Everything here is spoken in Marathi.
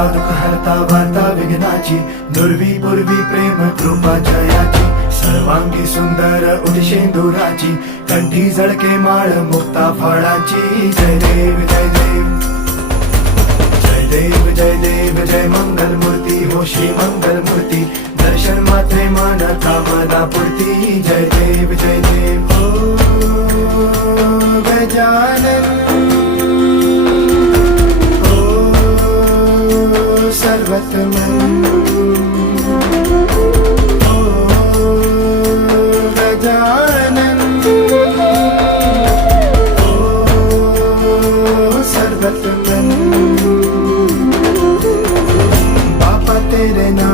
हरता दुःख हरता वार्ता विघ्नाची, दुर्वी पूर्वी प्रेम कृपा जयाची, सर्वांगी सुंदर उदिशेंदुराची, कंठी झळके माळ मुक्ता फळाची. जय देव जय देव जय देव जय देव जय मंगल मूर्ती हो श्री मंगल मूर्ती, दर्शन मात्रे मन कामना पूर्ती. जय देव जय देव हो गजानन हो सर्वतमन हो गजानन हो सर्वतमन. बापा तेरे नाम